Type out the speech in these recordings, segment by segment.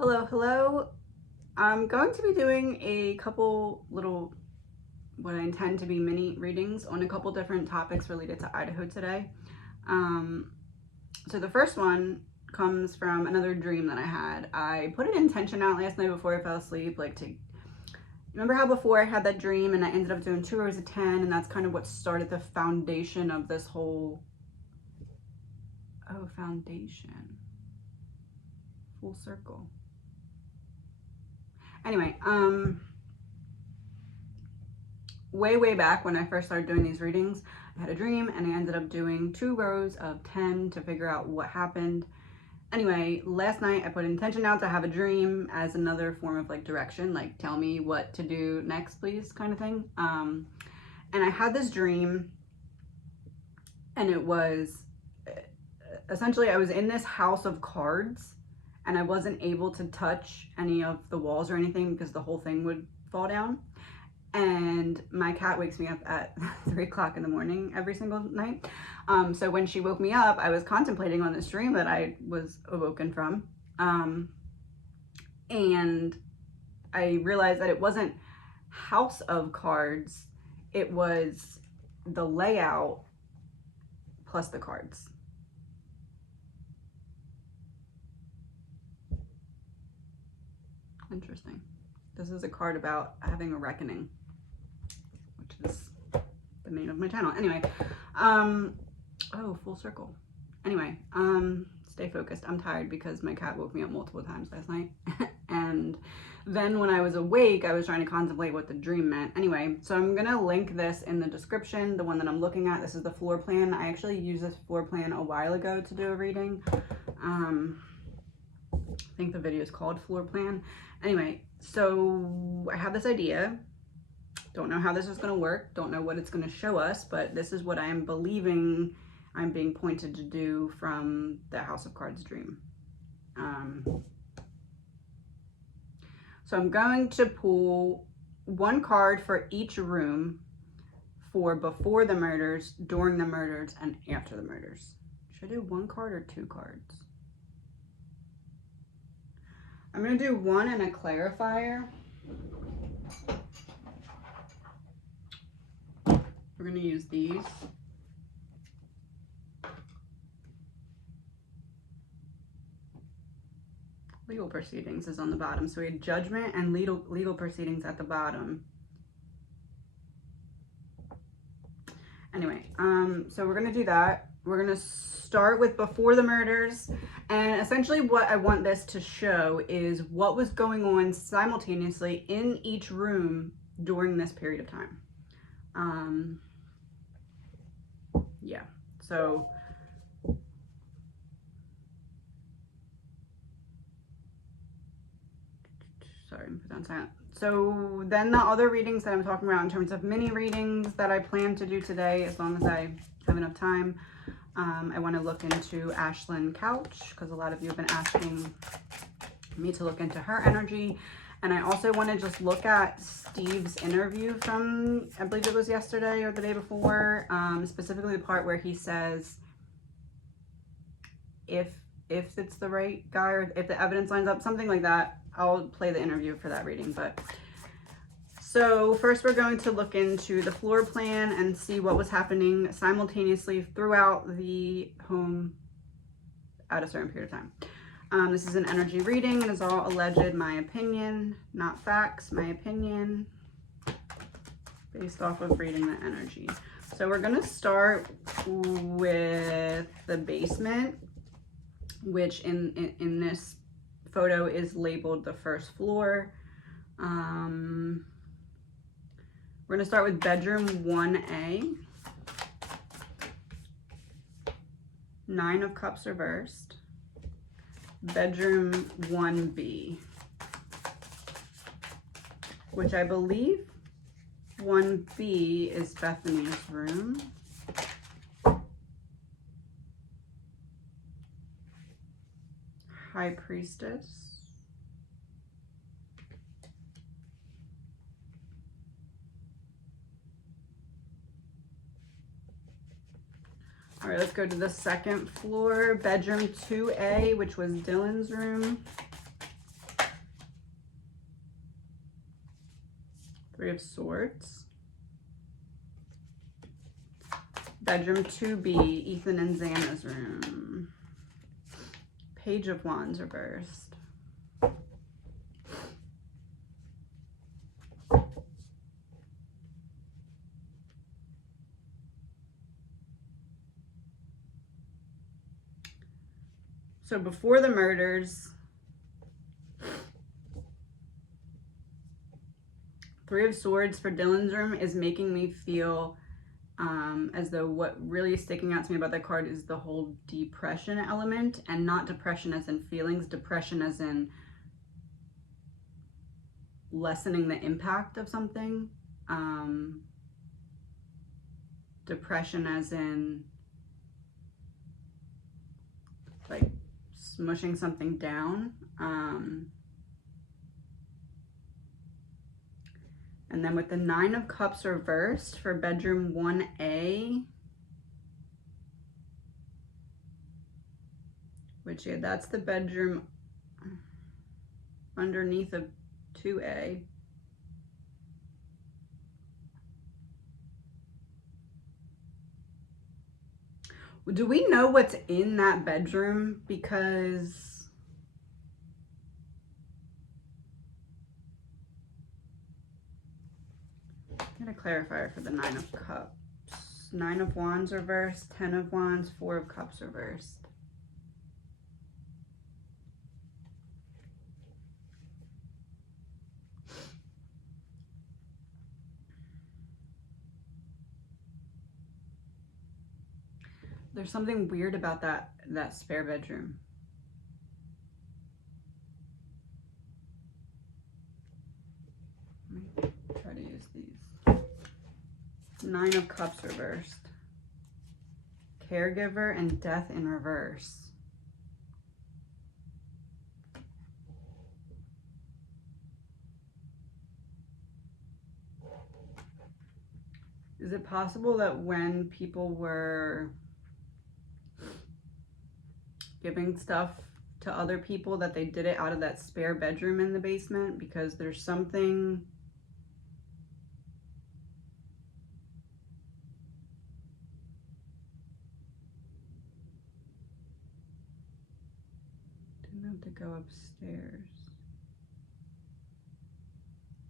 Hello, hello. I'm going to be doing a couple little, what I intend to be mini readings on a couple different topics related to Idaho today. So the first one comes from another dream that I had. I put an intention out last night before I fell asleep, remember how before I had that dream and I ended up doing 2 rows of 10, and that's kind of what started the foundation of this whole, foundation, full circle. Anyway, way back when I first started doing these readings, I had a dream and I ended up doing 2 rows of 10 to figure out what happened. Anyway, last night I put intention out to have a dream as another form of direction, tell me what to do next, please, kind of thing. And I had this dream, and it was essentially I was in this house of cards, and I wasn't able to touch any of the walls or anything because the whole thing would fall down. And my cat wakes me up at 3 o'clock in the morning every single night. So when she woke me up, I was contemplating on this dream that I was awoken from. And I realized that it wasn't house of cards, it was the layout plus the cards. Interesting. This is a card about having a reckoning, which is the name of my channel. Anyway, oh, full circle. Anyway, stay focused. I'm tired because my cat woke me up multiple times last night. And then when I was awake, I was trying to contemplate what the dream meant. Anyway, so I'm gonna link this in the description, the one that I'm looking at. This is the floor plan. I actually used this floor plan a while ago to do a reading. I think the video is called Floor Plan. Anyway, so I have this idea. Don't know how this is going to work. Don't know what it's going to show us, but this is what I am believing I'm being pointed to do from the House of Cards dream. So I'm going to pull one card for each room for before the murders, during the murders, and after the murders. Should I do 1 card or 2 cards? I'm going to do 1 and a clarifier. We're going to use these. Legal proceedings is on the bottom. So we had judgment and legal proceedings at the bottom. Anyway, so we're going to do that. We're going to start with before the murders, and essentially what I want this to show is what was going on simultaneously in each room during this period of time. Yeah, so sorry, put that on silent. So then the other readings that I'm talking about in terms of mini readings that I plan to do today, as long as I have enough time, I want to look into Ashlyn Couch, because a lot of you have been asking me to look into her energy. And I also want to just look at Steve's interview from, I believe it was yesterday or the day before, specifically the part where he says, if it's the right guy, or if the evidence lines up, something like that. I'll play the interview for that reading. But so first we're going to look into the floor plan and see what was happening simultaneously throughout the home at a certain period of time. This is an energy reading. It is all alleged, my opinion, not facts, my opinion, based off of reading the energy. So we're going to start with the basement, which in this photo is labeled the first floor. We're going to start with bedroom 1A. 9 of Cups reversed. Bedroom 1B, which I believe 1B is Bethany's room. High Priestess. All right, let's go to the second floor, bedroom 2A, which was Dylan's room. Three of Swords. Bedroom 2B, Ethan and Xana's room. Page of Wands reversed. So before the murders, Three of Swords for Dylan's room is making me feel as though what really is sticking out to me about that card is the whole depression element, and not depression as in feelings, depression as in lessening the impact of something. Depression as in like smushing something down. And then with the Nine of Cups reversed for bedroom 1A, which, yeah, that's the bedroom underneath of 2A. Do we know what's in that bedroom? Because I'm going to clarify it for the Nine of Cups. Nine of Wands reversed, 10 of Wands, 4 of Cups reversed. There's something weird about that spare bedroom. Let me try to use these. Nine of Cups reversed. Caregiver and Death in reverse. Is it possible that when people were giving stuff to other people that they did it out of that spare bedroom in the basement? Because there's something didn't have to go upstairs.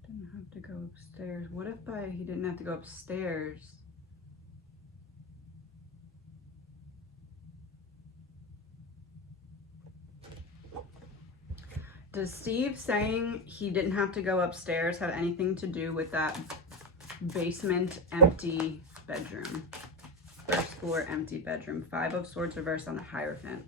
Didn't have to go upstairs. What if he didn't have to go upstairs? Does Steve saying he didn't have to go upstairs have anything to do with that basement empty bedroom? First floor empty bedroom. Five of Swords reversed on the Hierophant.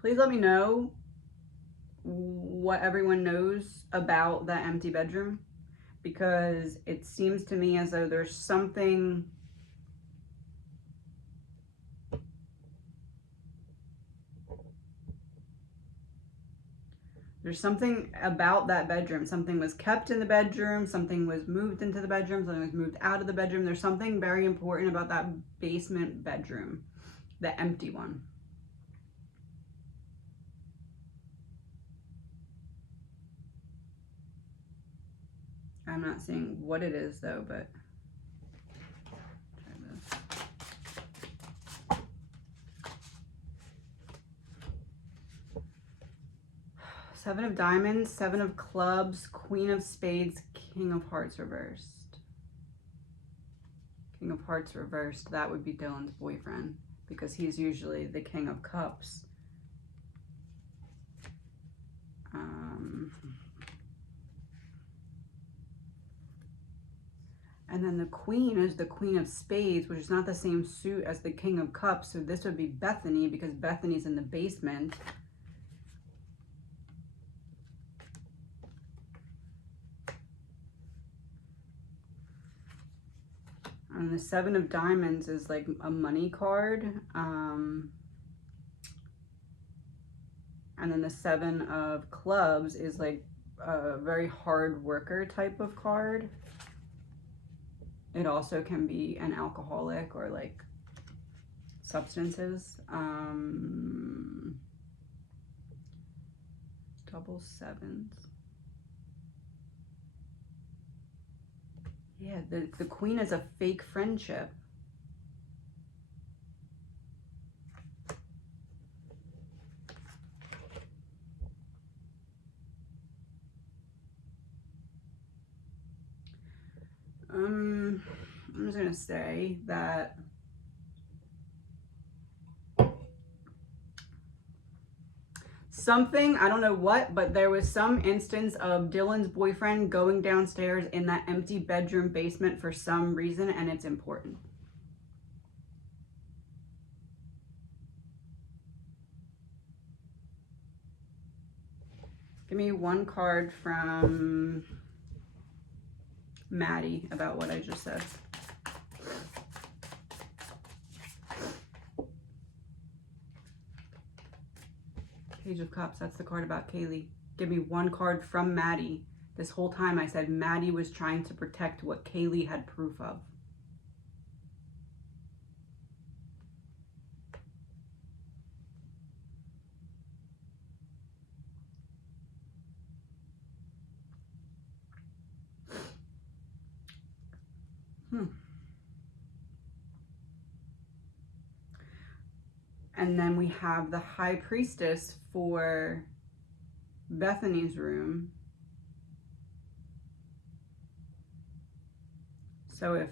Please let me know what everyone knows about that empty bedroom, because it seems to me as though there's something about that bedroom. Something was kept in the bedroom, something was moved into the bedroom, something was moved out of the bedroom. There's something very important about that basement bedroom, the empty one. I'm not seeing what it is though, but try this. Seven of Diamonds, Seven of Clubs, Queen of Spades, King of Hearts reversed. King of Hearts reversed, that would be Dylan's boyfriend, because he's usually the King of Cups. And then the Queen is the Queen of Spades, which is not the same suit as the King of Cups. So this would be Bethany, because Bethany's in the basement. And the Seven of Diamonds is like a money card. And then the 7 of clubs is like a very hard worker type of card. It also can be an alcoholic or like substances. Double 7s. Yeah, the queen is a fake friendship. I'm just gonna say that something, I don't know what, but there was some instance of Dylan's boyfriend going downstairs in that empty bedroom basement for some reason, and it's important. Give me one card from Maddie about what I just said. Page of Cups, that's the card about Kaylee. Give me one card from Maddie. This whole time I said Maddie was trying to protect what Kaylee had proof of. And then we have the High Priestess for Bethany's room. So if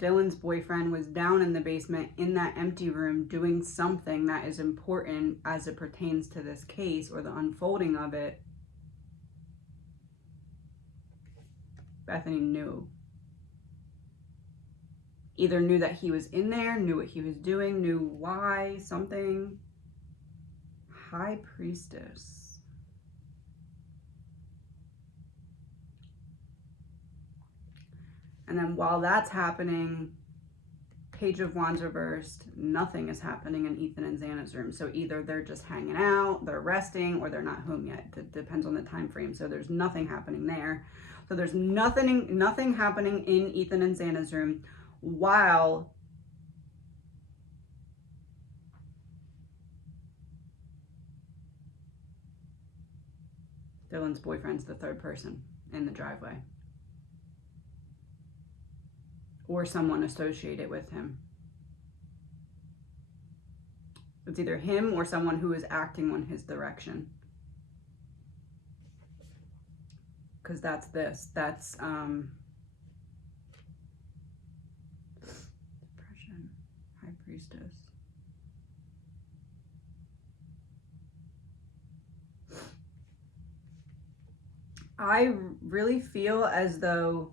Dylan's boyfriend was down in the basement in that empty room doing something that is important as it pertains to this case or the unfolding of it, Bethany knew. Either knew that he was in there, knew what he was doing, knew why, something. High Priestess. And then while that's happening, Page of Wands reversed, nothing is happening in Ethan and Xana's room. So either they're just hanging out, they're resting, or they're not home yet. It depends on the time frame. So there's nothing happening there. So there's nothing happening in Ethan and Xana's room while Dylan's boyfriend's the third person in the driveway. Or someone associated with him. It's either him or someone who is acting on his direction. Because that's this. That's depression. High Priestess. I really feel as though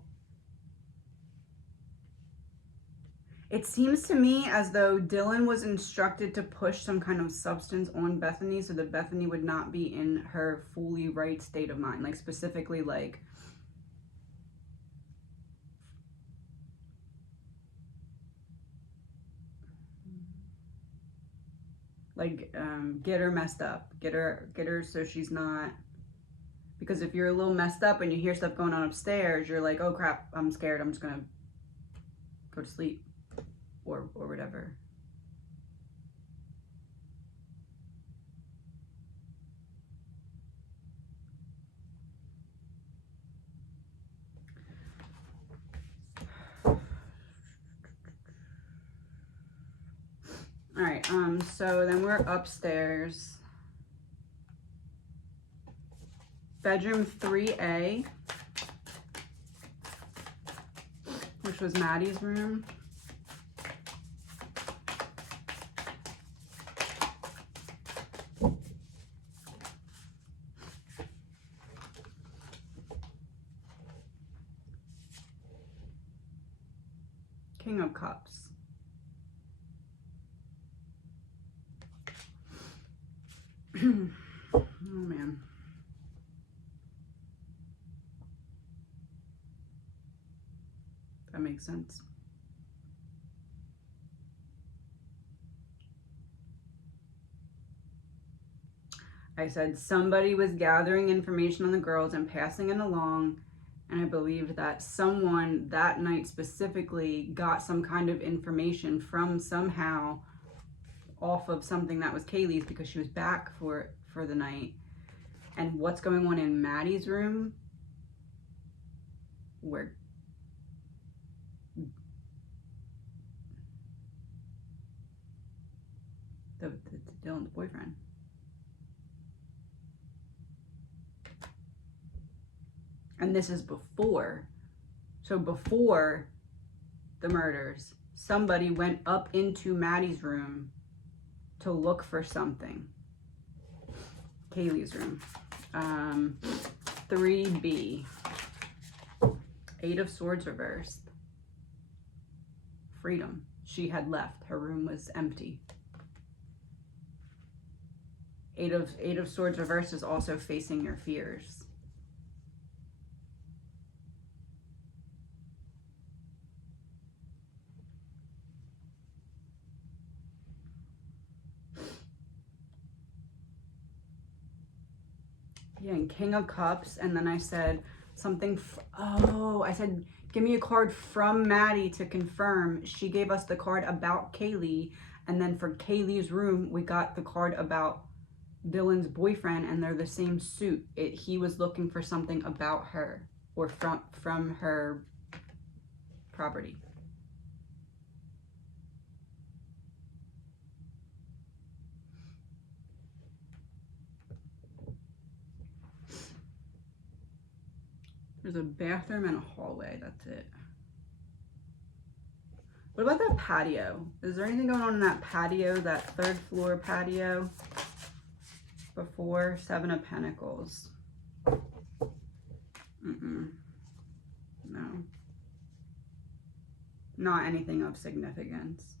it seems to me as though Dylan was instructed to push some kind of substance on Bethany so that Bethany would not be in her fully right state of mind. Like specifically like get her messed up. Get her so she's not, because if you're a little messed up and you hear stuff going on upstairs, you're like, oh crap, I'm scared, I'm just gonna go to sleep. Or whatever. All right, so then we're upstairs. Bedroom 3A, which was Maddie's room. King of Cups. Oh man. That makes sense. I said somebody was gathering information on the girls and passing it along, and I believed that someone that night specifically got some kind of information from somehow off of something that was Kaylee's because she was back for the night. And what's going on in Maddie's room, where Dylan's boyfriend. And this is before. So before the murders, somebody went up into Maddie's room to look for something. Kaylee's room. 3B. 8 of Swords reversed. Freedom. She had left. Her room was empty. 8 of Swords reversed is also facing your fears. Yeah, and King of Cups, and then I said something, I said, give me a card from Maddie to confirm. She gave us the card about Kaylee, and then for Kaylee's room, we got the card about Dylan's boyfriend, and they're the same suit. He was looking for something about her, or from her property. There's a bathroom and a hallway, that's it. What about that patio? Is there anything going on in that patio, that 3rd floor patio? Before 7 of Pentacles. No. Not anything of significance.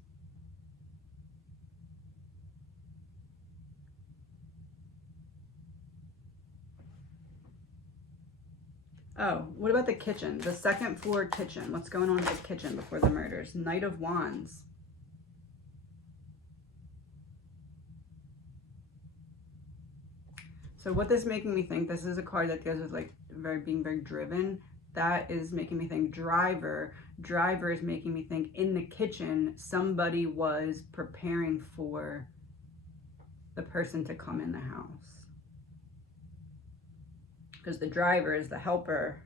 Oh, what about the kitchen? The 2nd floor kitchen. What's going on in the kitchen before the murders? Knight of Wands. So what this is making me think, this is a card that deals with like being very driven. That is making me think driver. Driver is making me think in the kitchen, somebody was preparing for the person to come in the house. Because the driver is the helper.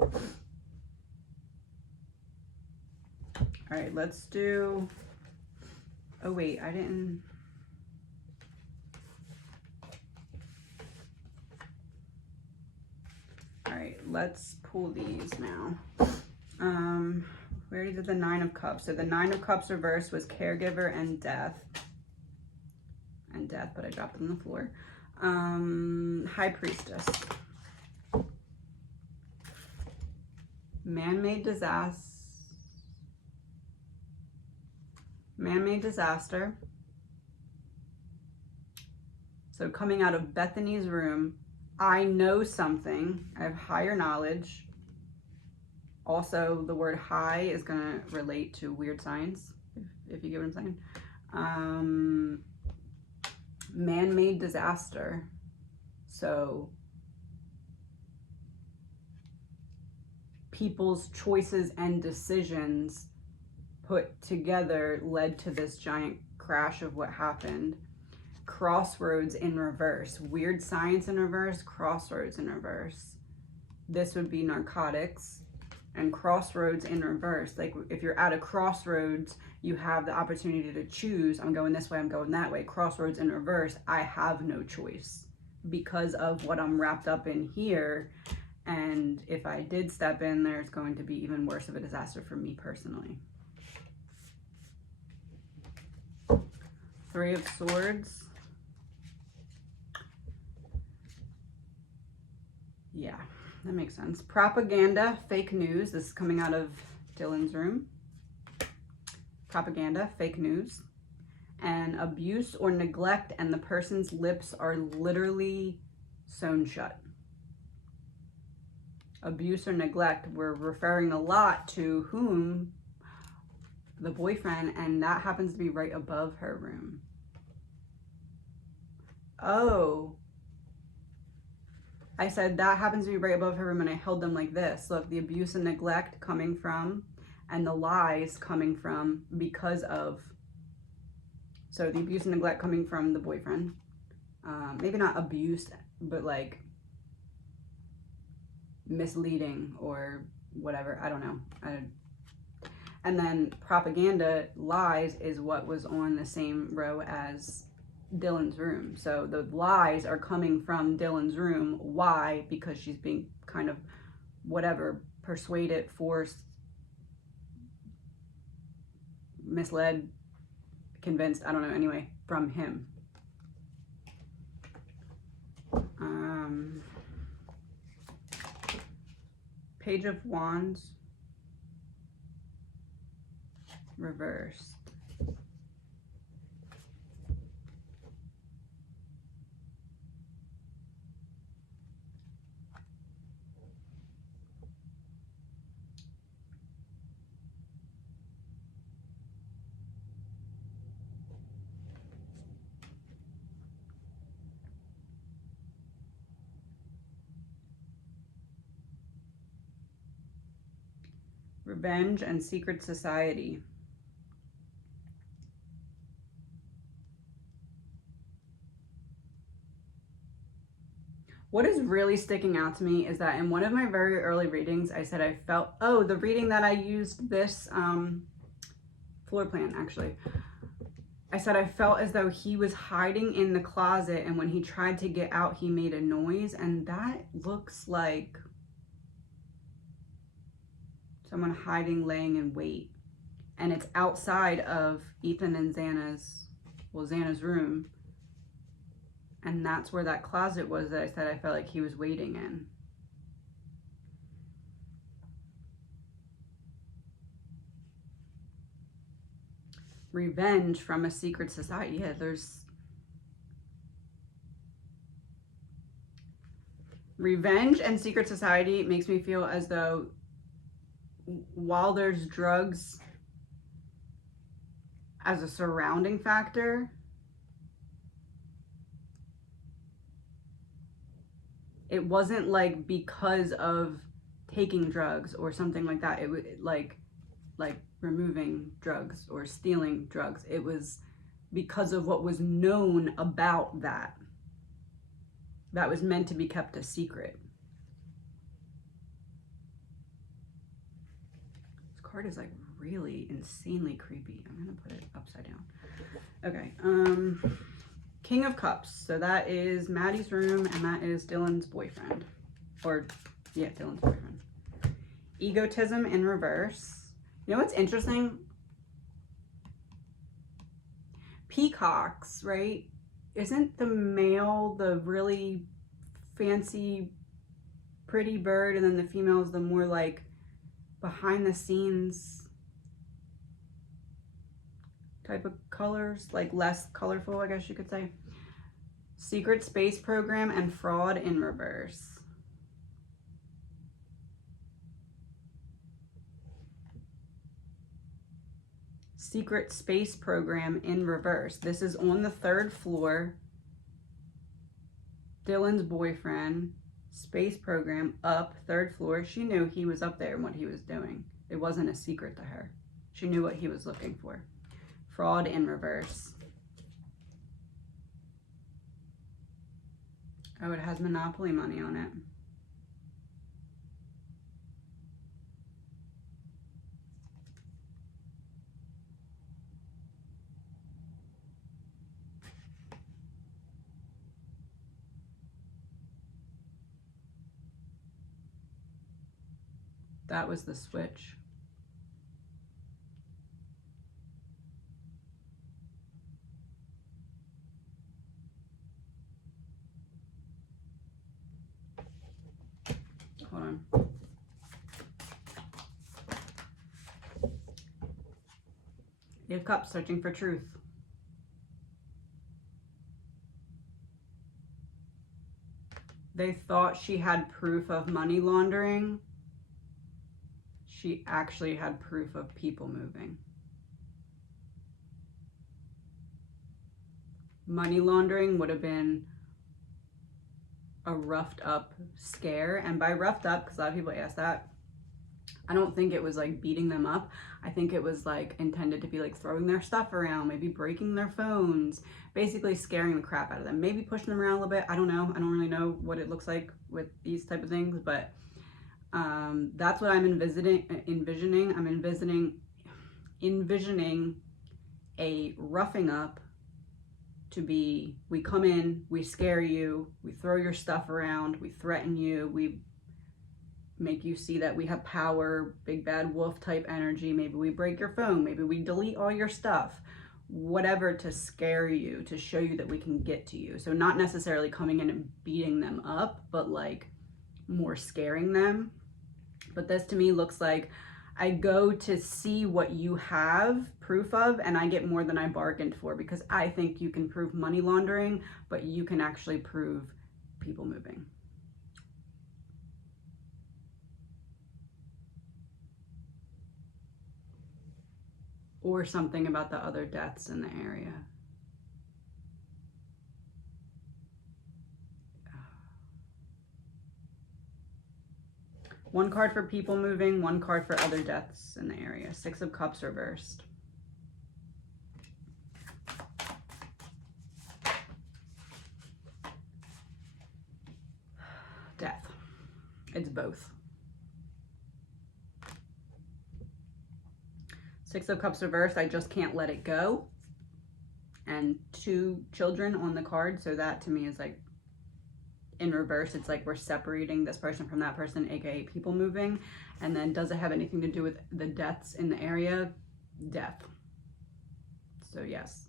All right, let's do, oh wait, I didn't. All right, let's pull these now. We already did the 9 of Cups. So the 9 of Cups reverse was caregiver and death. And death, but I dropped it on the floor. High Priestess. Man-made disaster. Man-made disaster. So coming out of Bethany's room, I know something. I have higher knowledge. Also, the word high is going to relate to weird signs, if you get what I'm saying. Man-made disaster. So people's choices and decisions put together led to this giant crash of what happened. Crossroads in reverse. Weird science in reverse, crossroads in reverse. This would be narcotics. And crossroads in reverse, like if you're at a crossroads, you have the opportunity to choose. I'm going this way, I'm going that way. Crossroads in reverse, I have no choice because of what I'm wrapped up in here. And if I did step in, there's going to be even worse of a disaster for me personally. 3 of Swords. Yeah. That makes sense. Propaganda, fake news. This is coming out of Dylan's room. Propaganda, fake news. And abuse or neglect, and the person's lips are literally sewn shut. Abuse or neglect, we're referring a lot to whom the boyfriend, and that happens to be right above her room. Oh. I said that happens to be right above her room, and I held them like this. Look, the abuse and neglect coming from, and the lies coming from because of. So the abuse and neglect coming from the boyfriend. Maybe not abuse, but like misleading or whatever. I don't know. And then propaganda, lies, is what was on the same row as Dylan's room. So the lies are coming from Dylan's room. Why? Because she's being kind of whatever, persuaded, forced, misled, convinced, I don't know, anyway, from him. Page of Wands reversed. Revenge and secret society. What is really sticking out to me is that in one of my very early readings, I said I felt, oh, the reading that I used this floor plan, actually. I said I felt as though he was hiding in the closet, and when he tried to get out, he made a noise, and that looks like someone hiding, laying in wait. And it's outside of Ethan and Xana's room. And that's where that closet was that I said I felt like he was waiting in. Revenge from a secret society. Yeah, there's revenge and secret society makes me feel as though while there's drugs as a surrounding factor, it wasn't like because of taking drugs or something like that. It was like removing drugs or stealing drugs. It was because of what was known about that was meant to be kept a secret. This card is like really insanely creepy. I'm gonna put it upside down. Okay, King of Cups. So that is Maddie's room, and that is Dylan's boyfriend. Or, yeah, Dylan's boyfriend. Egotism in reverse. You know what's interesting? Peacocks, right? Isn't the male the really fancy, pretty bird, and then the female is the more like behind the scenes type of colors, like less colorful, I guess you could say. Secret space program and fraud in reverse. Secret space program in reverse. This is on the 3rd floor. Dylan's boyfriend, space program up 3rd floor. She knew he was up there and what he was doing. It wasn't a secret to her. She knew what he was looking for. Fraud in reverse. Oh, it has Monopoly money on it. That was the switch. Hold on. Eight of Cups, searching for truth. They thought she had proof of money laundering. She actually had proof of people moving. money laundering would have been a roughed up scare. And by roughed up, because a lot of people ask that, I don't think it was like beating them up. I think it was like intended to be like throwing their stuff around, maybe breaking their phones, basically scaring the crap out of them, maybe pushing them around a little bit. I don't know. I don't really know what it looks like with these type of things, but that's what I'm envisioning. I'm envisioning a roughing up to be, we come in, we scare you, we throw your stuff around, we threaten you, we make you see that we have power, big bad wolf type energy. Maybe we break your phone, maybe we delete all your stuff, whatever, to scare you, to show you that we can get to you. So not necessarily coming in and beating them up, but like more scaring them. But this to me looks like I go to see what you have proof of, and I get more than I bargained for, because I think you can prove money laundering, but you can actually prove people moving. Or something about the other deaths in the area. One card for people moving, one card for other deaths in the area. 6 of Cups reversed. Death. It's both. 6 of Cups reversed, I just can't let it go. And 2 children on the card, so that to me is like, in reverse, it's like we're separating this person from that person, aka people moving. And then does it have anything to do with the deaths in the area? Death. So yes.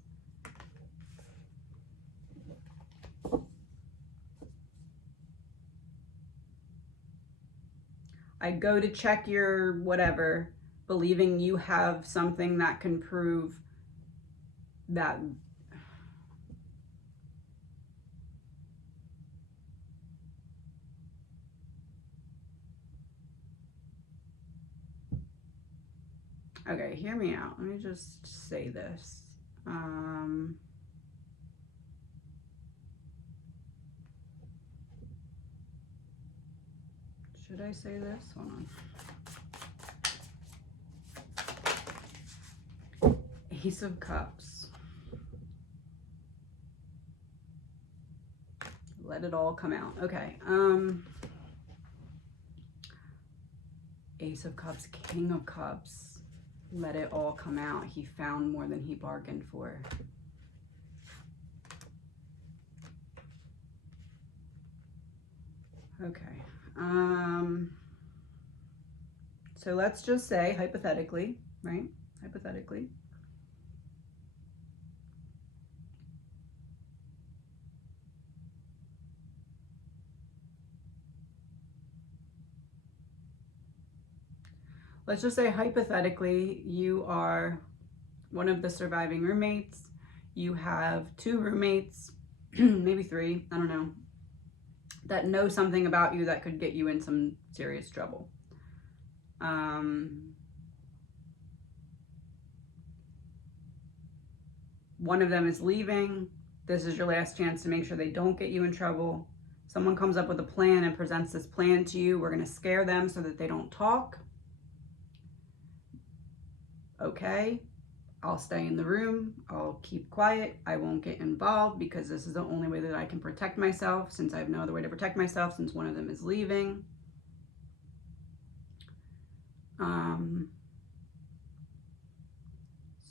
I go to check your whatever, believing you have something that can prove that. Okay, hear me out. Let me just say this. Should I say this? Hold on. Ace of Cups. Let it all come out. Okay. Ace of Cups, King of Cups. Let it all come out. He found more than he bargained for. Okay. So let's just say, hypothetically, right? Hypothetically. Let's just say, hypothetically, you are one of the surviving roommates. You have 2 roommates, maybe 3, I don't know, that know something about you that could get you in some serious trouble. One of them is leaving. This is your last chance to make sure they don't get you in trouble. Someone comes up with a plan and presents this plan to you. We're going to scare them so that they don't talk. Okay, I'll stay in the room. I'll keep quiet. I won't get involved because this is the only way that I can protect myself, since I have no other way to protect myself since one of them is leaving.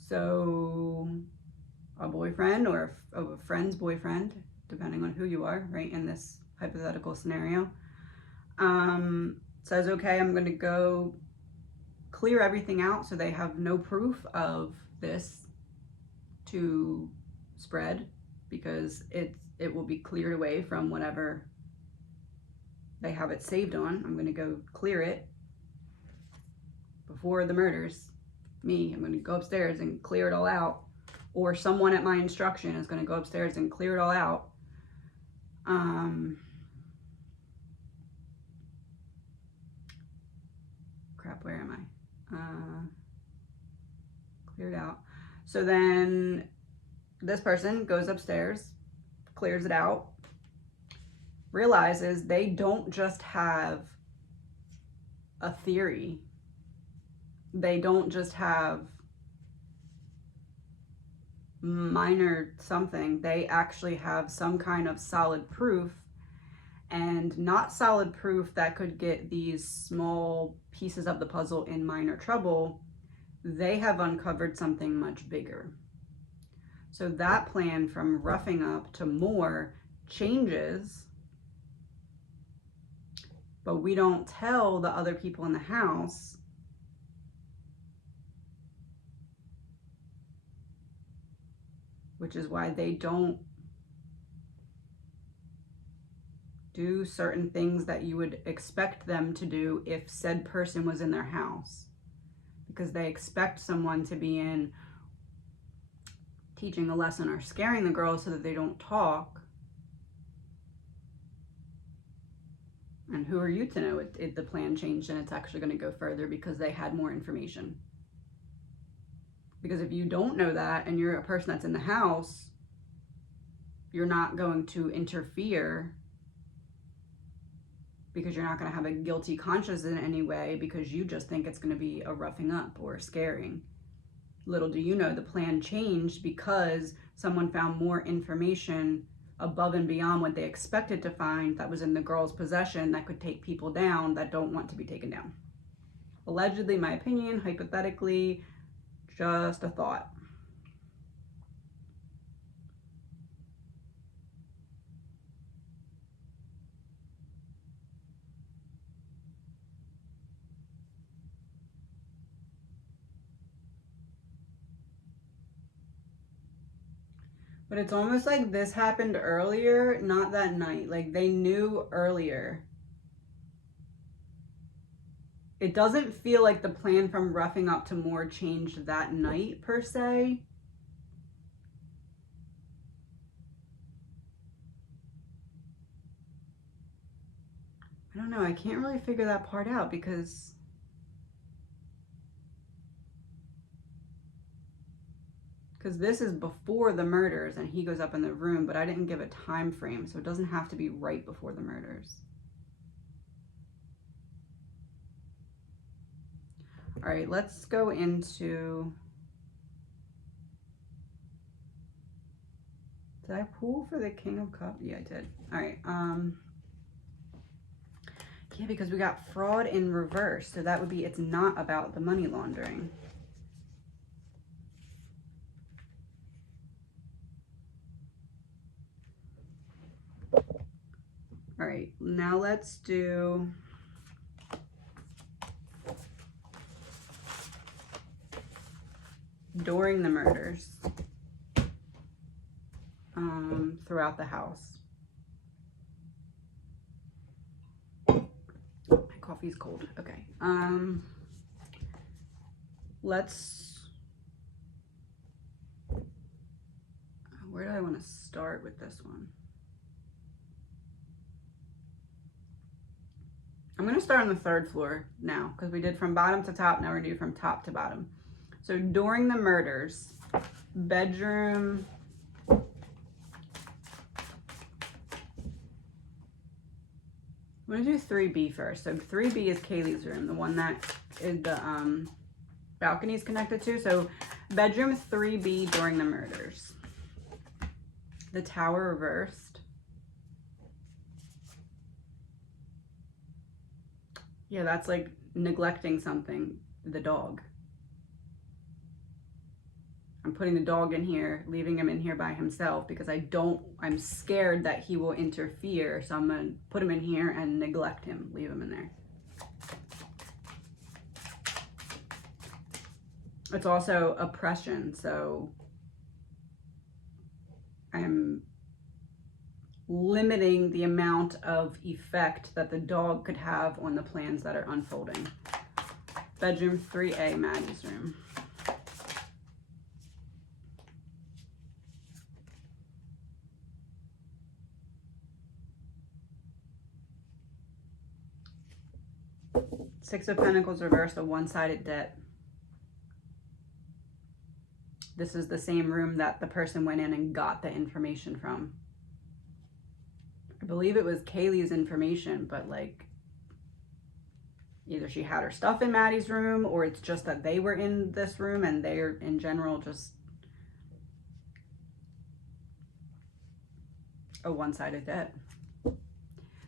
So a boyfriend or a friend's boyfriend, depending on who you are, right, in this hypothetical scenario, says, okay, I'm going to go clear everything out so they have no proof of this to spread, because it will be cleared away from whatever they have it saved on. I'm going to go clear it before the murders. I'm going to go upstairs and clear it all out, or someone at my instruction is going to go upstairs and clear it all out. Crap, where am I? Cleared out. So then This person goes upstairs, clears it out, realizes they don't just have a theory. They don't just have minor something. They actually have some kind of solid proof, and not solid proof that could get these small pieces of the puzzle in minor trouble. They have uncovered something much bigger. So that plan from roughing up to more changes, but we don't tell the other people in the house. Which is why they don't do certain things that you would expect them to do if said person was in their house. Because they expect someone to be in teaching a lesson or scaring the girls so that they don't talk. And who are you to know if the plan changed and it's actually going to go further because they had more information? Because if you don't know that and you're a person that's in the house, you're not going to interfere, because you're not going to have a guilty conscience in any way, because you just think it's going to be a roughing up or scaring. Little do you know, the plan changed because someone found more information above and beyond what they expected to find that was in the girl's possession that could take people down that don't want to be taken down. Allegedly, my opinion, hypothetically, just a thought. But it's almost like this happened earlier, not that night. Like they knew earlier. It doesn't feel like the plan from roughing up to more changed that night per se. I don't know. I can't really figure that part out because this is before the murders and he goes up in the room, but I didn't give a time frame, so it doesn't have to be right before the murders. All right, let's go into... Did I pull for the King of Cups? Yeah, I did. All right. Yeah, because we got fraud in reverse, so that would be it's not about the money laundering. All right, now let's do during the murders throughout the house. My coffee's cold. Okay. Where do I want to start with this one? I'm going to start on the third floor now because we did from bottom to top. Now we're going to do from top to bottom. So during the murders, bedroom, I'm going to do 3B first. So 3B is Kaylee's room, the one that is the balcony is connected to. So bedroom 3B during the murders. The tower reversed. Yeah, that's like neglecting something. The dog. I'm putting the dog in here, leaving him in here by himself because I'm scared that he will interfere. So I'm going to put him in here and neglect him, leave him in there. It's also oppression. So I'm limiting the amount of effect that the dog could have on the plans that are unfolding. Bedroom 3A, Maddie's room. Six of Pentacles reversed, a one-sided debt. This is the same room that the person went in and got the information from. I believe it was Kaylee's information, but like either she had her stuff in Maddie's room, or it's just that they were in this room and they're in general just a one-sided debt.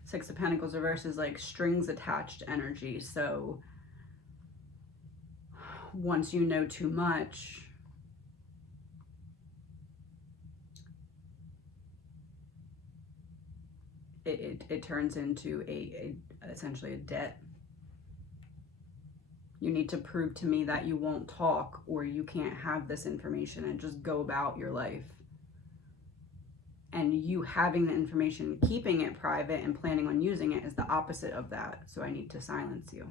Six of Pentacles reverse is like strings attached energy. So once you know too much, it turns into essentially a debt. You need to prove to me that you won't talk, or you can't have this information and just go about your life. And you having the information, keeping it private and planning on using it is the opposite of that. So I need to silence you.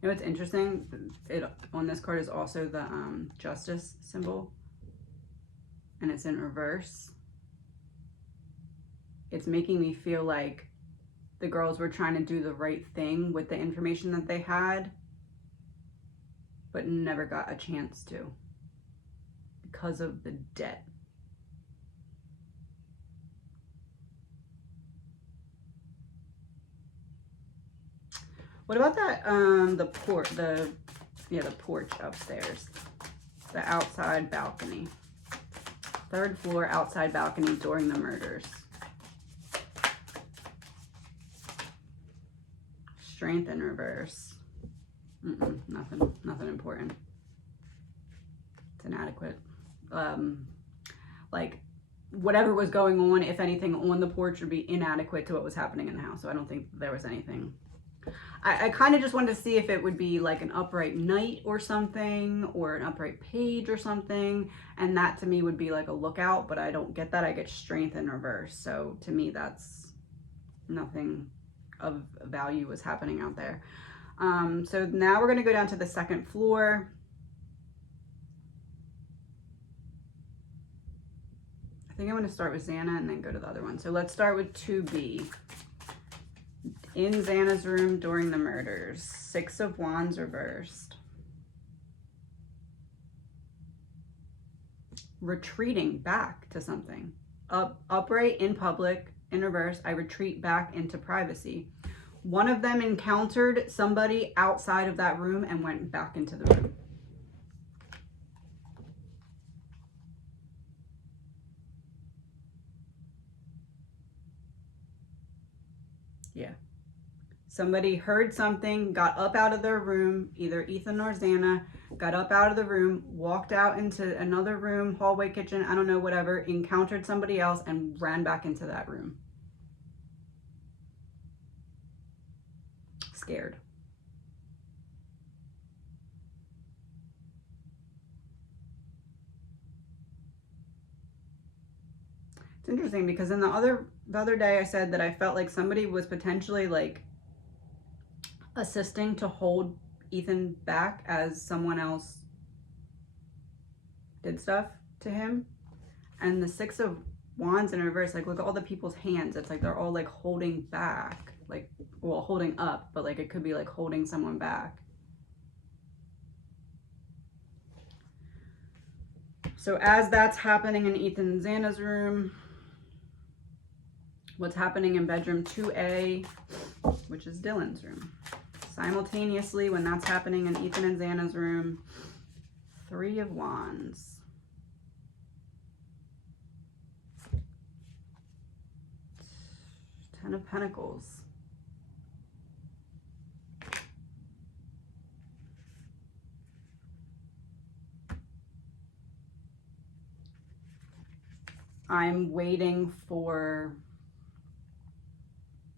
You know what's interesting? On this card is also the justice symbol. And it's in reverse. It's making me feel like the girls were trying to do the right thing with the information that they had, but never got a chance to because of the debt. What about that, the porch upstairs, the outside balcony, 3rd floor outside balcony during the murders. Strength in reverse. Nothing important. It's inadequate. Like whatever was going on, if anything, on the porch would be inadequate to what was happening in the house. So I don't think there was anything. I kind of just wanted to see if it would be like an upright knight or something, or an upright page or something. And that to me would be like a lookout, but I don't get that. I get strength in reverse. So to me, that's nothing of value was happening out there. So now we're going to go down to the 2nd floor. I think I'm going to start with Xana and then go to the other one. So let's start with 2B. In Xana's room during the murders. 6 of Wands reversed. Retreating back to something. Upright in public, in reverse, I retreat back into privacy. One of them encountered somebody outside of that room and went back into the room. Yeah. Somebody heard something, got up out of their room, either Ethan or Xana, got up out of the room, walked out into another room, hallway, kitchen, I don't know, whatever, encountered somebody else and ran back into that room. Scared. It's interesting because in the other day I said that I felt like somebody was potentially like assisting to hold Ethan back as someone else did stuff to him. And the 6 of Wands in reverse, like look at all the people's hands. It's like they're all like holding back, like, well, holding up, but like it could be like holding someone back. So as that's happening in Ethan and Xana's room, what's happening in bedroom 2A, which is Dylan's room. Simultaneously, when that's happening in Ethan and Xana's room, 3 of Wands. Ten of Pentacles. I'm waiting for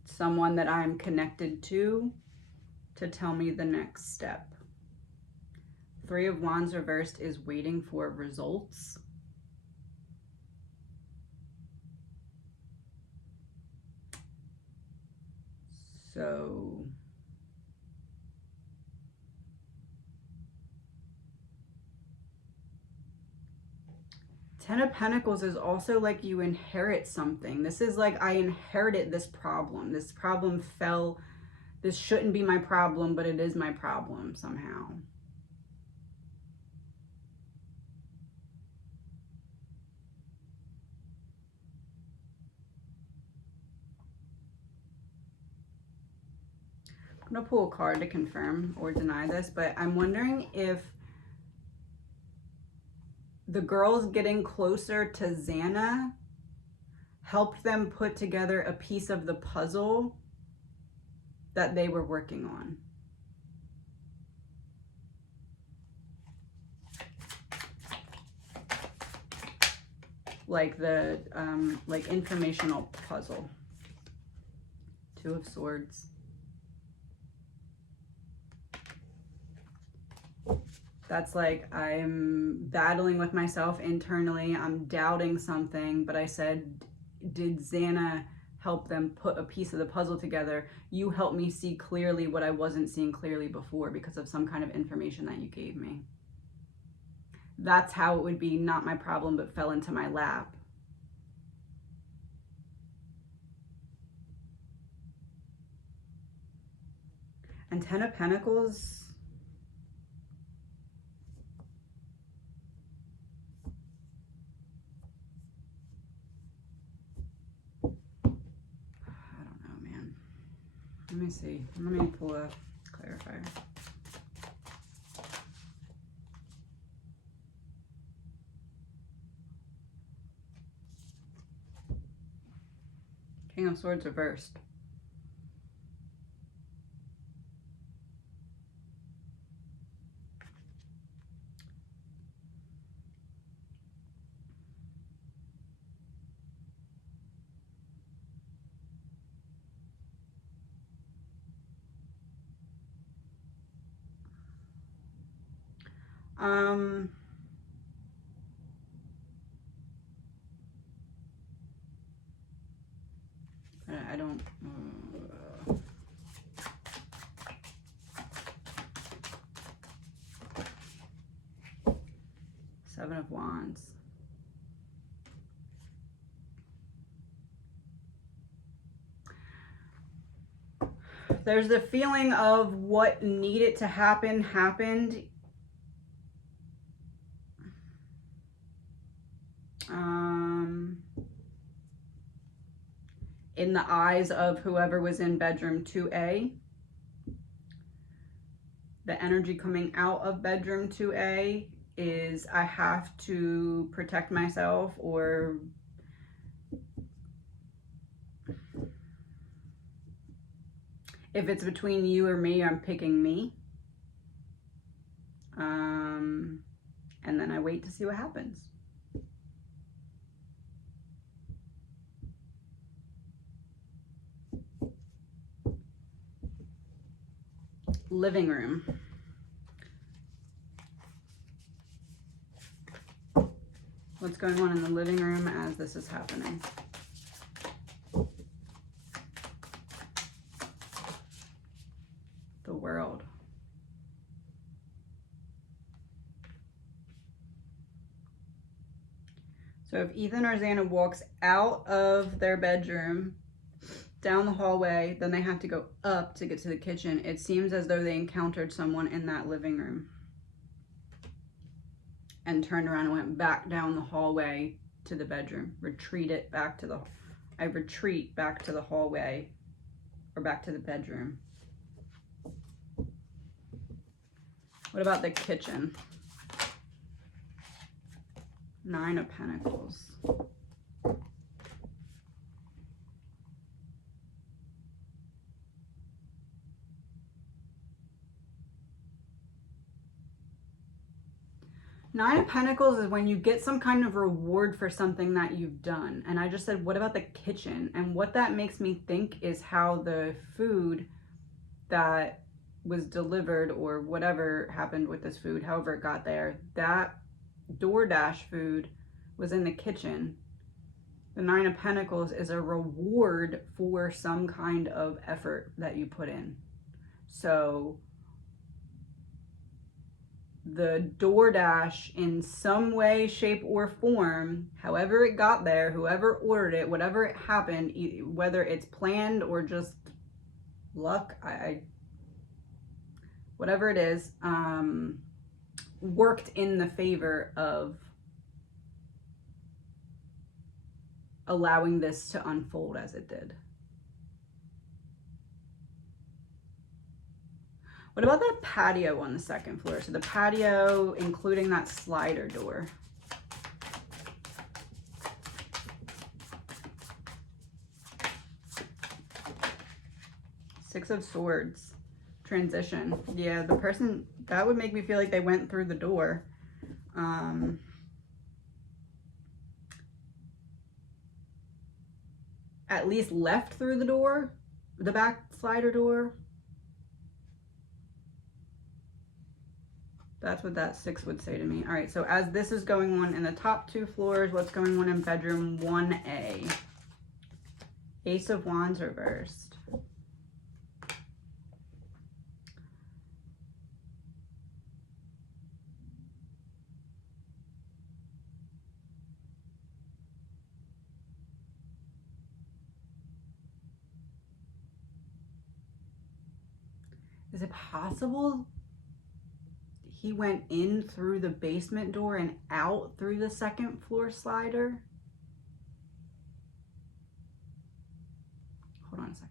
someone that I'm connected to tell me the next step. 3 of Wands reversed is waiting for results. So Ten of Pentacles is also like you inherit something. This is like I inherited this problem. This problem fell This shouldn't be my problem, but it is my problem somehow. I'm going to pull a card to confirm or deny this, but I'm wondering if the girls getting closer to Xana helped them put together a piece of the puzzle that they were working on. Like the like informational puzzle. Two of Swords. That's like, I'm battling with myself internally. I'm doubting something, but I said, did Xana help them put a piece of the puzzle together? You helped me see clearly what I wasn't seeing clearly before because of some kind of information that you gave me. That's how it would be not my problem, but fell into my lap. And Ten of Pentacles. Let me see. Let me pull a clarifier. King of Swords reversed. I don't. Seven of Wands. There's the feeling of what needed to happen happened. In the eyes of whoever was in bedroom 2A. The energy coming out of bedroom 2A is I have to protect myself, or if it's between you or me, I'm picking me. And then I wait to see what happens. Living room. What's going on in the living room as this is happening? The World. So if Ethan or Xana walks out of their bedroom, down the hallway, then they have to go up to get to the kitchen. It seems as though they encountered someone in that living room and turned around and went back down the hallway to the bedroom. I retreat back to the hallway or back to the bedroom. What about the kitchen? Nine of Pentacles. Nine of Pentacles is when you get some kind of reward for something that you've done. And I just said, what about the kitchen? And what that makes me think is how the food that was delivered, or whatever happened with this food, however it got there, that DoorDash food was in the kitchen. The Nine of Pentacles is a reward for some kind of effort that you put in. So the DoorDash, in some way, shape, or form, however it got there, whoever ordered it, whatever it happened, whether it's planned or just luck, whatever it is, worked in the favor of allowing this to unfold as it did. What about that patio on the second floor? So the patio, including that slider door. Six of Swords. Transition. Yeah, the person, that would make me feel like they went through the door. At least left through the door, the back slider door. That's what that 6 would say to me. All right, so as this is going on in the top 2 floors, what's going on in bedroom 1A? Ace of Wands reversed. Is it possible he went in through the basement door and out through the second floor slider? Hold on a second.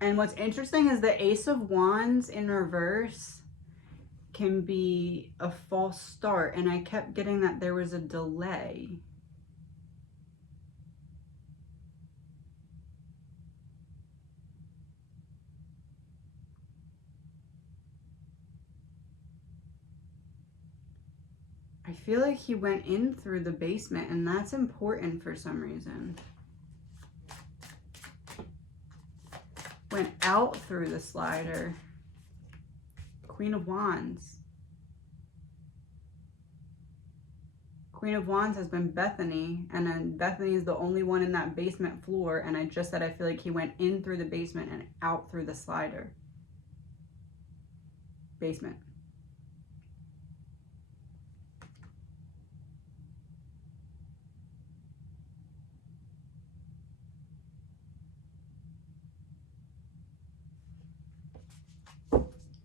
And what's interesting is the Ace of Wands in reverse can be a false start, and I kept getting that there was a delay. I feel like he went in through the basement, and that's important for some reason. Went out through the slider. Queen of Wands. Queen of Wands has been Bethany, and then Bethany is the only one in that basement floor, and I just said I feel like he went in through the basement and out through the slider. Basement.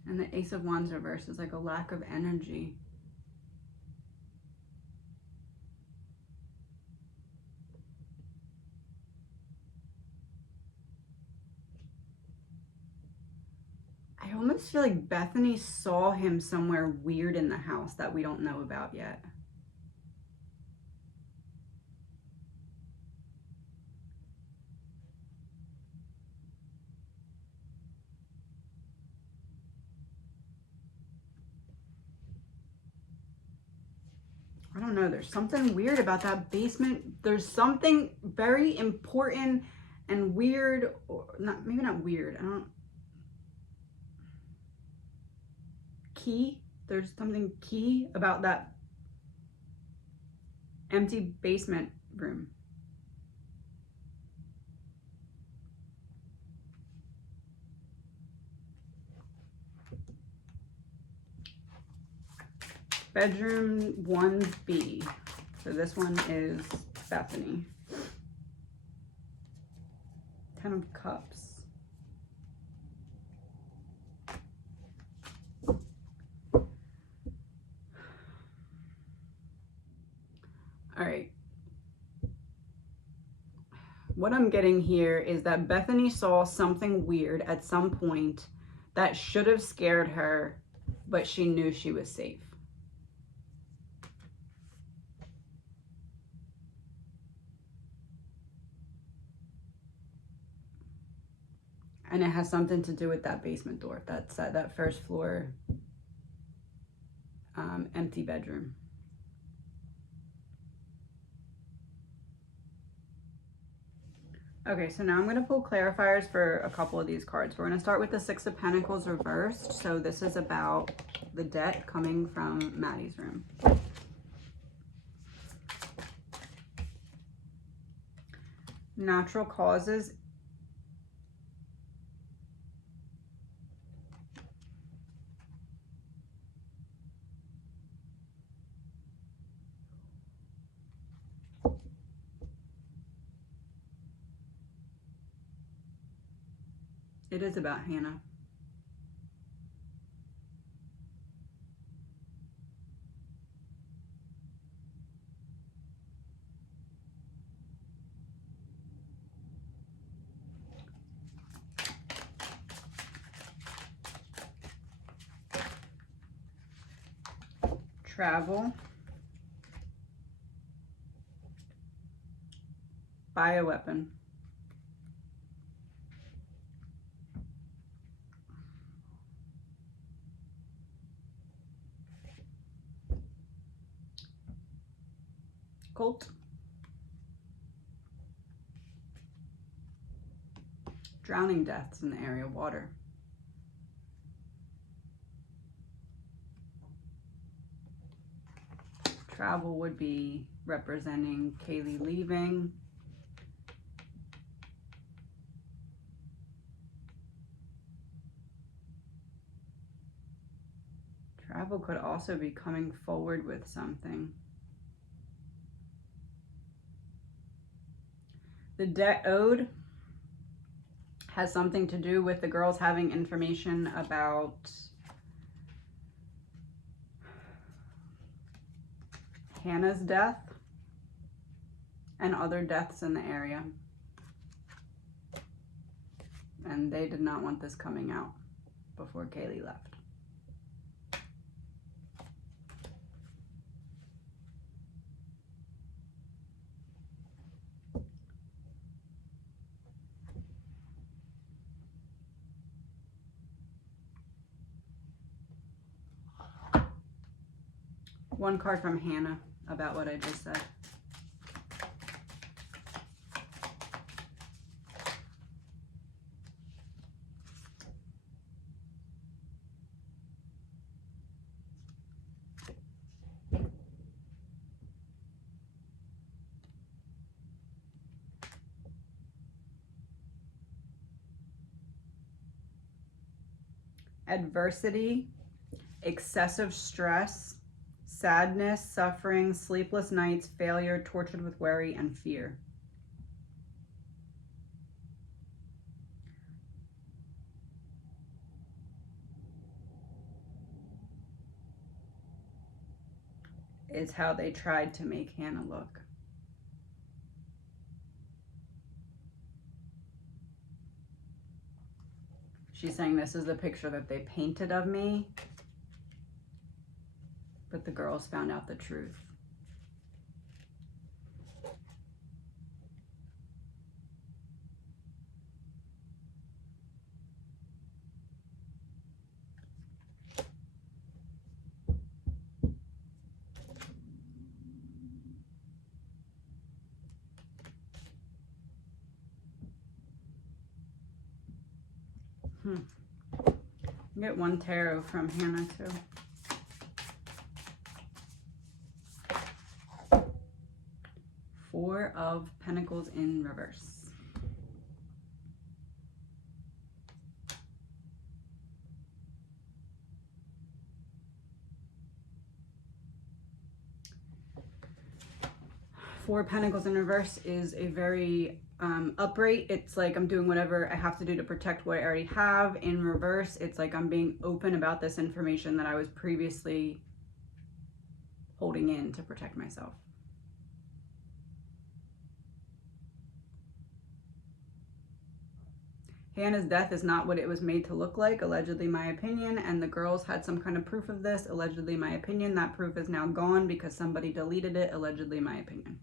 And the Ace of Wands reverse is like a lack of energy. I almost feel like Bethany saw him somewhere weird in the house that we don't know about yet. I don't know, there's something weird about that basement. There's something very important and weird, or not, maybe not weird, I don't, key. There's something key about that empty basement room. Bedroom 1B. So this one is Bethany. 10 of Cups. All right. What I'm getting here is that Bethany saw something weird at some point that should have scared her, but she knew she was safe. And it has something to do with that basement door. That's that first floor empty bedroom. Okay, so now I'm going to pull clarifiers for a couple of these cards. We're going to start with the Six of Pentacles reversed. So this is about the debt coming from Maddie's room. Natural causes. It is about Hannah. Travel, bioweapon, cult, drowning deaths in the area of water, travel would be representing Kaylee leaving. Travel could also be coming forward with something. The debt owed has something to do with the girls having information about Hannah's death and other deaths in the area. And they did not want this coming out before Kaylee left. One card from Hannah about what I just said. Adversity, excessive stress, sadness, suffering, sleepless nights, failure, tortured with worry and fear. Is how they tried to make Hannah look. She's saying this is the picture that they painted of me, but the girls found out the truth. Get one tarot from Hannah too. Four of Pentacles in reverse. Four Pentacles in reverse is a very upright. It's like I'm doing whatever I have to do to protect what I already have. In reverse, it's like I'm being open about this information that I was previously holding in to protect myself. Hannah's death is not what it was made to look like, allegedly my opinion, and the girls had some kind of proof of this, allegedly my opinion. That proof is now gone because somebody deleted it, allegedly my opinion.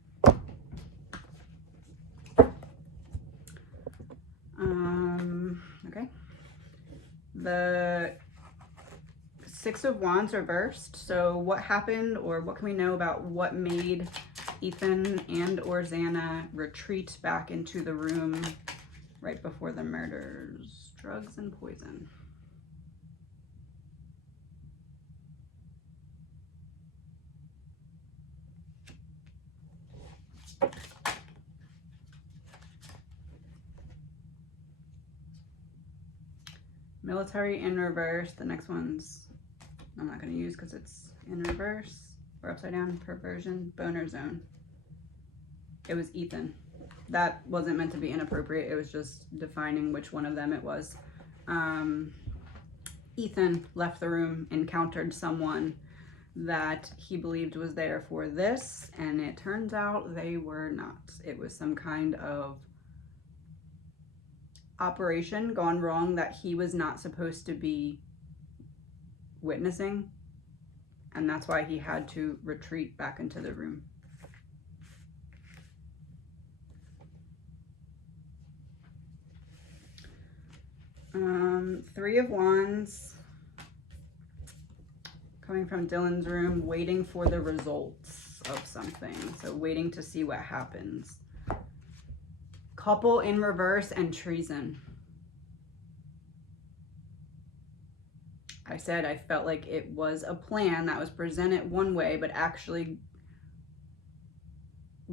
Okay. The Six of Wands reversed. So what happened, or what can we know about what made Ethan and or Xana retreat back into the room right before the murders? Drugs and poison. Military in reverse. The next one's I'm not going to use because it's in reverse or upside down. Perversion, boner zone. It was Ethan. That wasn't meant to be inappropriate. It was just defining which one of them it was. Ethan left the room, encountered someone that he believed was there for this, and it turns out they were not. It was some kind of operation gone wrong that he was not supposed to be witnessing, and that's why he had to retreat back into the room. Three of Wands coming from Dylan's room, waiting for the results of something. So waiting to see what happens. Couple in reverse and treason. I said I felt like it was a plan that was presented one way, but actually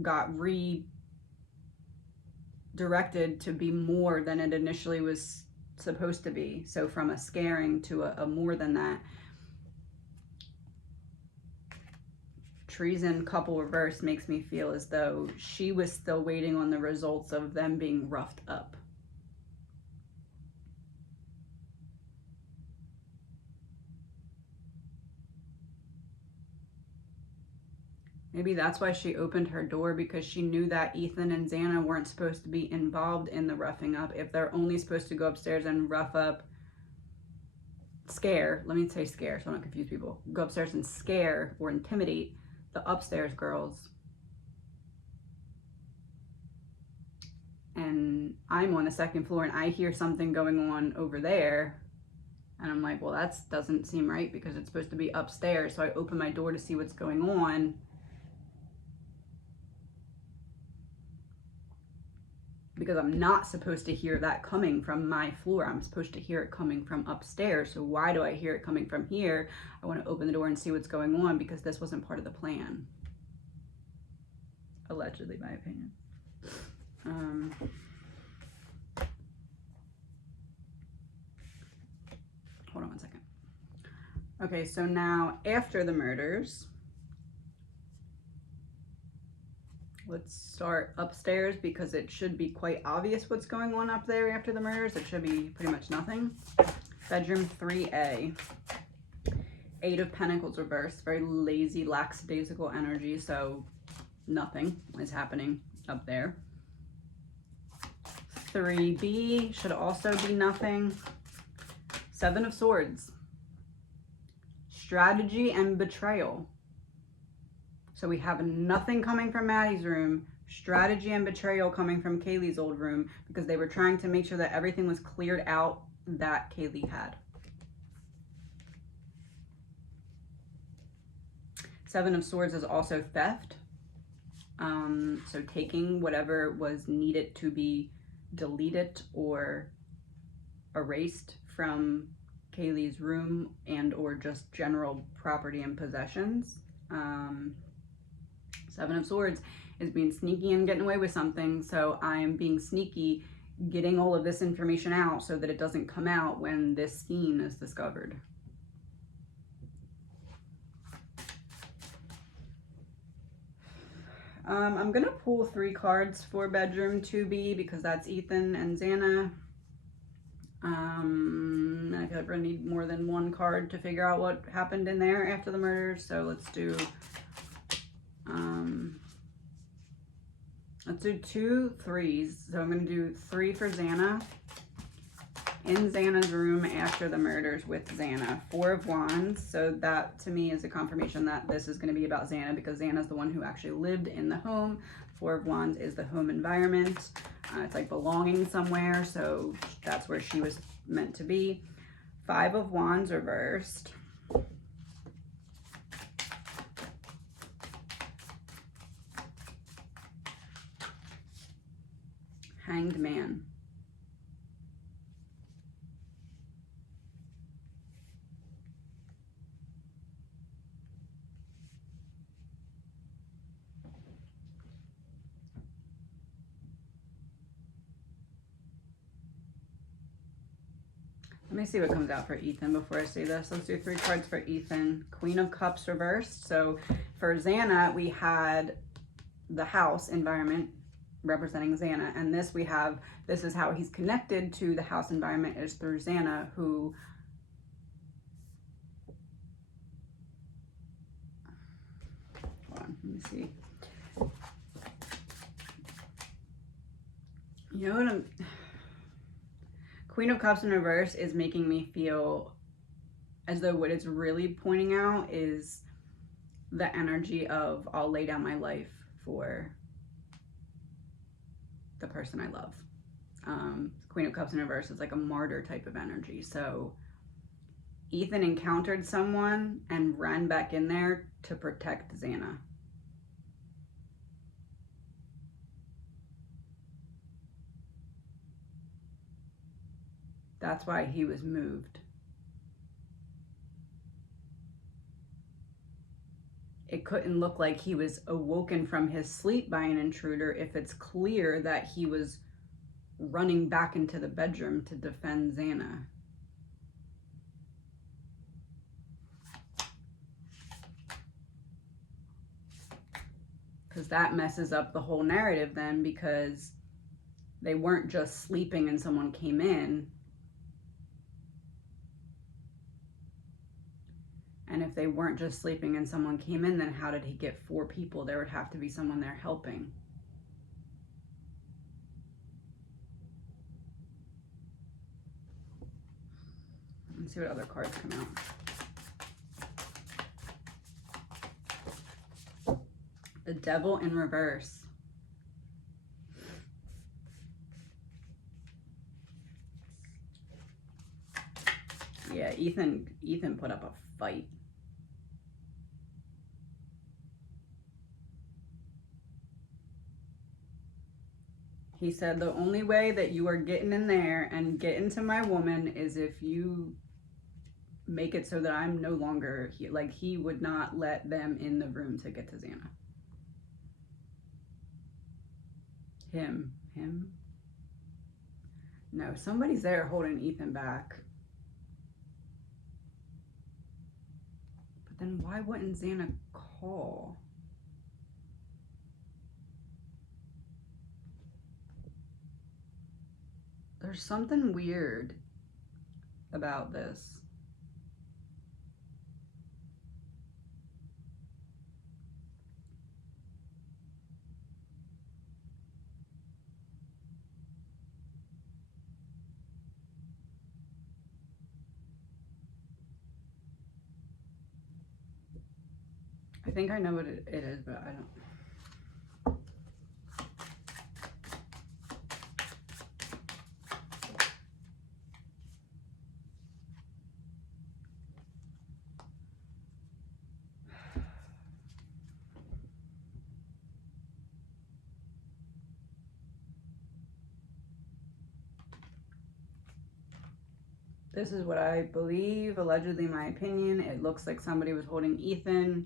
got redirected to be more than it initially was supposed to be. So from a scaring to a more than that. Treason couple reverse makes me feel as though she was still waiting on the results of them being roughed up. Maybe that's why she opened her door, because she knew that Ethan and Xana weren't supposed to be involved in the roughing up. If they're only supposed to go upstairs and rough up, scare, let me say scare so I don't confuse people, go upstairs and scare or intimidate the upstairs girls. And I'm on the second floor and I hear something going on over there. And I'm like, well, that doesn't seem right because it's supposed to be upstairs. So I open my door to see what's going on. Because I'm not supposed to hear that coming from my floor. I'm supposed to hear it coming from upstairs. So why do I hear it coming from here? I want to open the door and see what's going on because this wasn't part of the plan. Allegedly, my opinion. Hold on one second. Okay, so now after the murders, let's start upstairs because it should be quite obvious what's going on up there after the murders. It should be pretty much nothing. Bedroom 3A. 8 of Pentacles reversed. Very lazy, lackadaisical energy, so nothing is happening up there. 3B should also be nothing. 7 of Swords. Strategy and betrayal. So we have nothing coming from Maddie's room, strategy and betrayal coming from Kaylee's old room because they were trying to make sure that everything was cleared out that Kaylee had. 7 of Swords is also theft. So taking whatever was needed to be deleted or erased from Kaylee's room and or just general property and possessions. 7 of Swords is being sneaky and getting away with something. So I'm being sneaky, getting all of this information out so that it doesn't come out when this scene is discovered. I'm going to pull 3 cards for bedroom 2B because that's Ethan and Xana. I feel like we're going to need more than one card to figure out what happened in there after the murders. So let's do 2 3s. So I'm going to do 3 for Xana. In Xana's room after the murders with Xana. 4 of Wands. So that to me is a confirmation that this is going to be about Xana because Xana's the one who actually lived in the home. 4 of Wands is the home environment. It's like belonging somewhere. So that's where she was meant to be. 5 of Wands reversed. Hanged Man. Let me see what comes out for Ethan before I say this. Let's do 3 cards for Ethan. Queen of Cups reversed. So for Xana, we had the house environment representing Xana. And this we have, this is how he's connected to the house environment, is through Xana, who hold on, let me see. You know what Queen of Cups in reverse is making me feel as though what it's really pointing out is the energy of I'll lay down my life for the person I love. Queen of Cups in reverse is like a martyr type of energy. So Ethan encountered someone and ran back in there to protect Xana. That's why he was moved. It couldn't look like he was awoken from his sleep by an intruder if it's clear that he was running back into the bedroom to defend Xana. Because that messes up the whole narrative then, because they weren't just sleeping and someone came in. And if they weren't just sleeping and someone came in, then how did he get 4 people? There would have to be someone there helping. Let's see what other cards come out. The Devil in reverse. Yeah, Ethan put up a fight. He said, the only way that you are getting in there and getting to my woman is if you make it so that I'm no longer, he would not let them in the room to get to Xana. Him. No, somebody's there holding Ethan back. But then why wouldn't Xana call? There's something weird about this. I think I know what it is, but I don't. This is what I believe, allegedly my opinion. It looks like somebody was holding Ethan.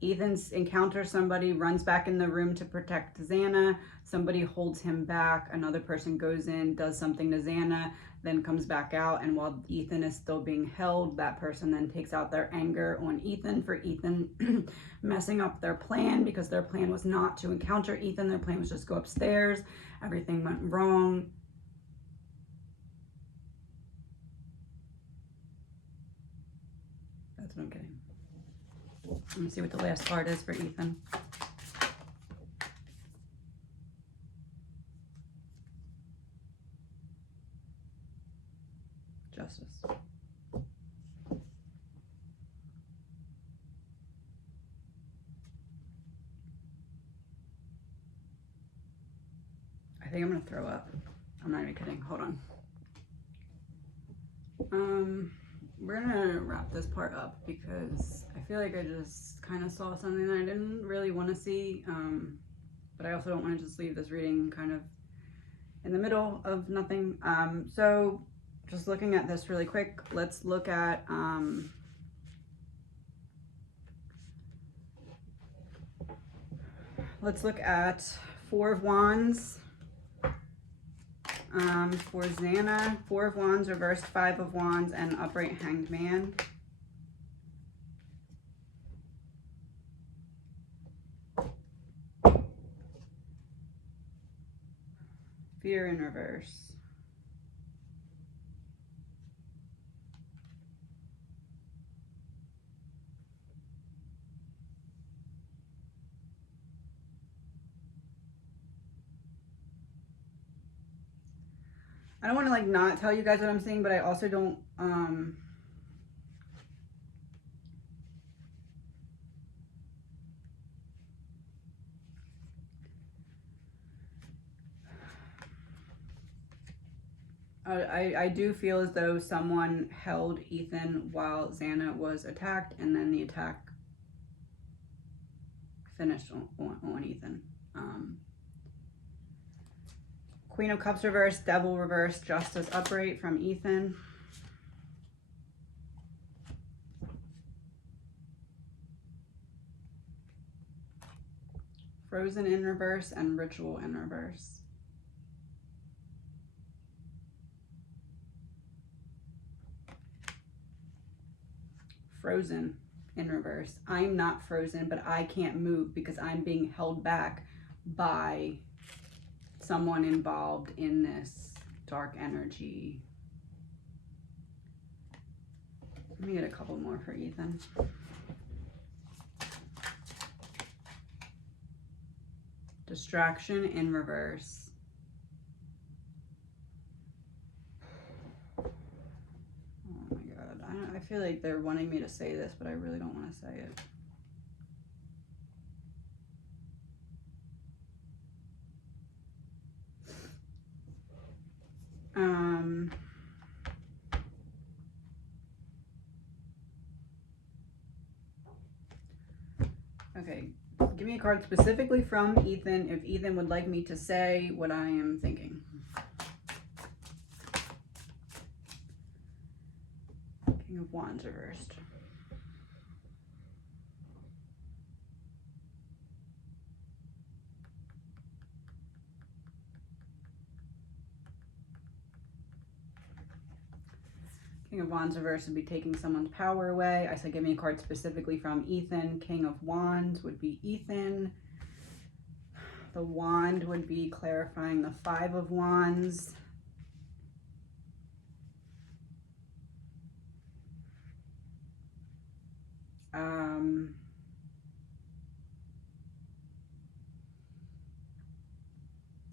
Ethan encounters somebody, runs back in the room to protect Xana. Somebody holds him back. Another person goes in, does something to Xana, then comes back out. And while Ethan is still being held, that person then takes out their anger on Ethan for Ethan messing up their plan, because their plan was not to encounter Ethan. Their plan was just go upstairs. Everything went wrong. That's what I'm getting. Let me see what the last card is for Ethan. Justice. I think I'm gonna throw up. I'm not even kidding. Hold on. We're gonna wrap this part up because I feel like I just kind of saw something that I didn't really want to see, but I also don't want to just leave this reading kind of in the middle of nothing. So just looking at this really quick, let's look at Four of Wands. For Xana, Four of Wands, reversed Five of Wands, and upright Hanged Man. Fear in reverse. I don't want to like not tell you guys what I'm seeing, but I also don't I do feel as though someone held Ethan while Xana was attacked, and then the attack finished on Ethan. Queen of Cups reverse, Devil reverse, Justice upright from Ethan. Frozen in reverse and Ritual in reverse. Frozen in reverse. I'm not frozen, but I can't move because I'm being held back by someone involved in this dark energy. Let me get a couple more for Ethan. Distraction in reverse. I feel like they're wanting me to say this, but I really don't want to say it. Okay, give me a card specifically from Ethan if Ethan would like me to say what I am thinking. King of Wands reversed. King of Wands reverse would be taking someone's power away. I said give me a card specifically from Ethan. King of Wands would be Ethan. The wand would be clarifying the Five of Wands.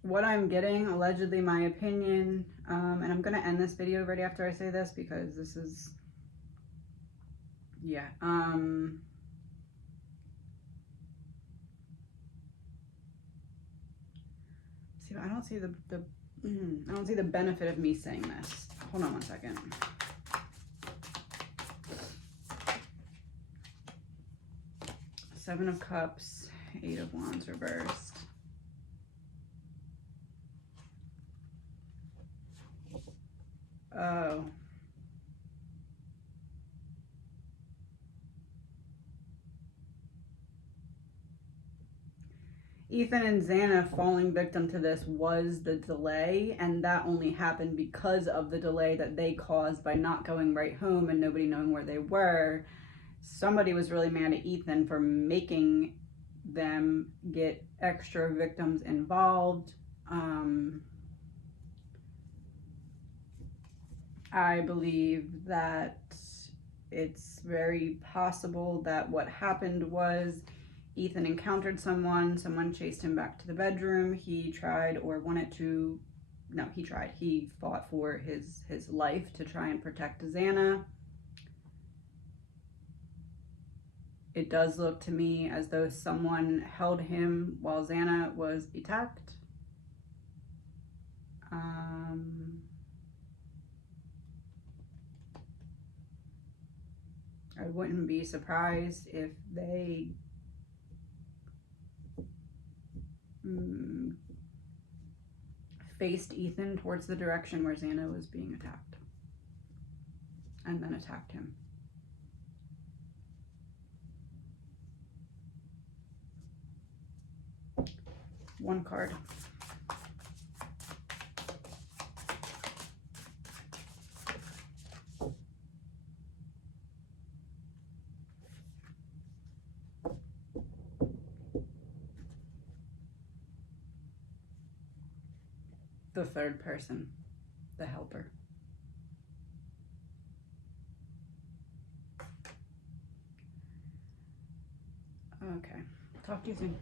What I'm getting, allegedly my opinion, and I'm going to end this video right after I say this because this is, yeah. See, I don't see I don't see the benefit of me saying this. Hold on one second. Seven of Cups, Eight of Wands reversed. Oh. Ethan and Xana falling victim to this was the delay, and that only happened because of the delay that they caused by not going right home and nobody knowing where they were. Somebody was really mad at Ethan for making them get extra victims involved. I believe that it's very possible that what happened was Ethan encountered someone chased him back to the bedroom. He tried or wanted to, no, he tried. He fought for his life to try and protect Xana. It does look to me as though someone held him while Xana was attacked. I wouldn't be surprised if they faced Ethan towards the direction where Xana was being attacked and then attacked him. One card. the third person, the helper. Okay, talk to you soon.